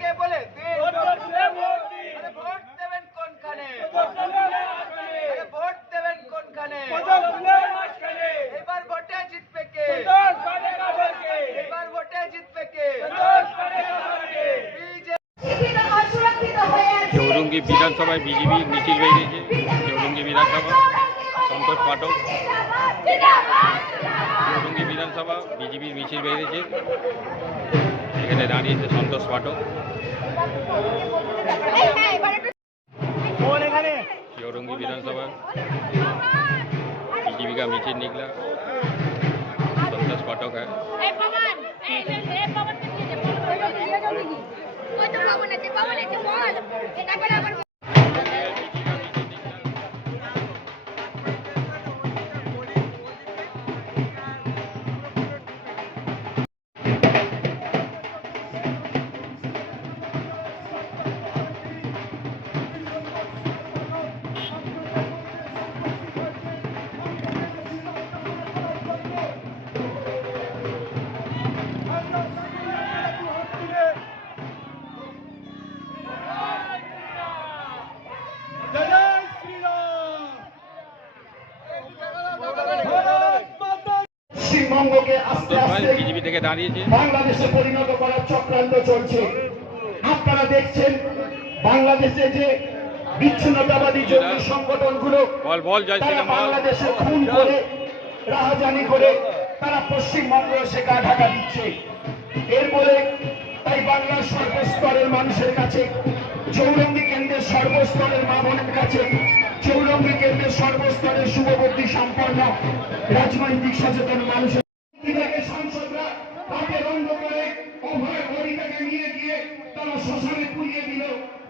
কে বলে ভোট দেবেন কোনখানে, ভোট দেবেন কোনখানে, এবার ভোটে জিতবে কে, এবার ভোটে জিতবে কে। চৌরঙ্গী বিধানসভায় বিজেপির মিছিল বেরিয়েছে। চৌরঙ্গী বিধানসভা সন্তোষ পাঠক, চৌরঙ্গী বিধানসভা বিজেপির মিছিল বেরিয়েছে। এখানে দাঁড়িয়েছে সন্তোষ পাঠক। चौरंगी विधानसभा बीजेपी का मिছিল निकला। संतोष पाठक है। পশ্চিমবঙ্গকে আস্তে আস্তে বিজেপি থেকে দাঁড়িয়েছে বাংলাদেশে পরিণত করার চক্রান্ত চলছে। আপনারা দেখছেন বাংলাদেশে যে বিচ্ছিন্নতাবাদী জঙ্গি সংগঠনগুলো তারা বাংলাদেশে খুন করে রাহাজানি করে তারা পশ্চিমবঙ্গ এসে গা ঢাকা দিচ্ছে। এর বলে তাই বাংলার সর্বস্তরের মানুষের কাছে, চৌরঙ্গী কেন্দ্রের সর্বস্তরের মা বোনের কাছে, চৌরঙ্গী কেন্দ্রের সর্বস্তরের শুভবুদ্ধি সম্পন্ন রাজনৈতিক সচেতন মানুষের সাংসদরা তাকে বন্ধ করে অভয় হরিতাকে নিয়ে গিয়ে তারা শ্মশানে পুড়িয়ে দিল।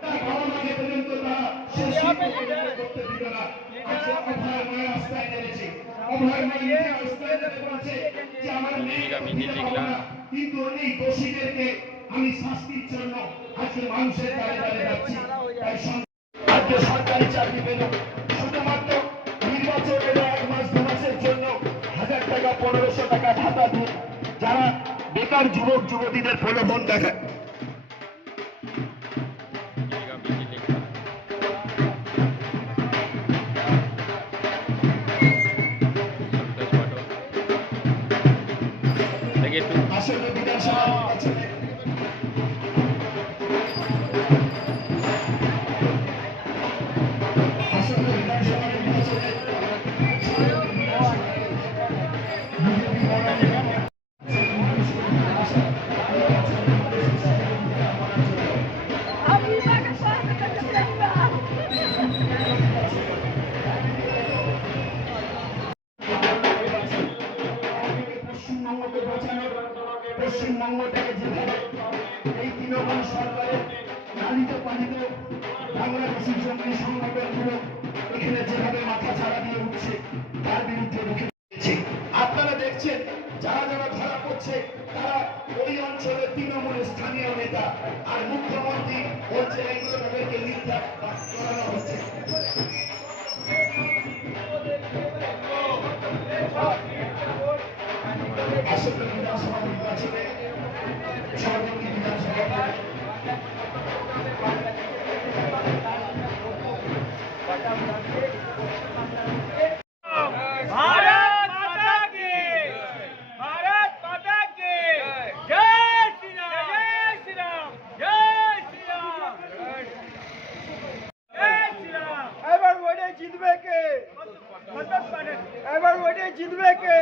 তার বাবা মাকে পর্যন্ত তারা শেষ করতে দিল না। আজকে অভয় মায়ের রাস্তায় নেমেছে, অভয় মায়ের রাস্তায় বলছে যে আমার মেয়েকে দিতে পারবো না, কিন্তু এই দোষীদেরকে আমি শাস্তির জন্য আজকে মানুষের দ্বারে দ্বারে যাচ্ছি। তাই রাজ্য সরকারি চাকরি পেল শুধুমাত্র নির্বাচনের 1 মাস 2 মাসের জন্য 1000 টাকা 1500 টাকা ভাতা দিয়ে যারা বেকার যুবক যুবতীদের প্রলোভন দেখায়। আসলে বিধানসভা নির্বাচনে পশ্চিমবঙ্গটাকে যেভাবে এই তৃণমূল সরকারের লালিত পালিত বাংলাদেশি জঙ্গি সংগঠনগুলো এখানে যেভাবে মাথা ছাড়া দিয়ে উঠছে তার বিরুদ্ধে রুখে দিচ্ছে। আপনারা দেখছেন যারা যারা ধরা পড়ছে তারা ওই অঞ্চলের তৃণমূলের স্থানীয় নেতা, আর মুখ্যমন্ত্রী বলছে এগুলো তাদেরকে মিথ্যা করানো হচ্ছে। আসলে বিধানসভা নির্বাচনে চৌরঙ্গী বিধানসভা জিতবে কে,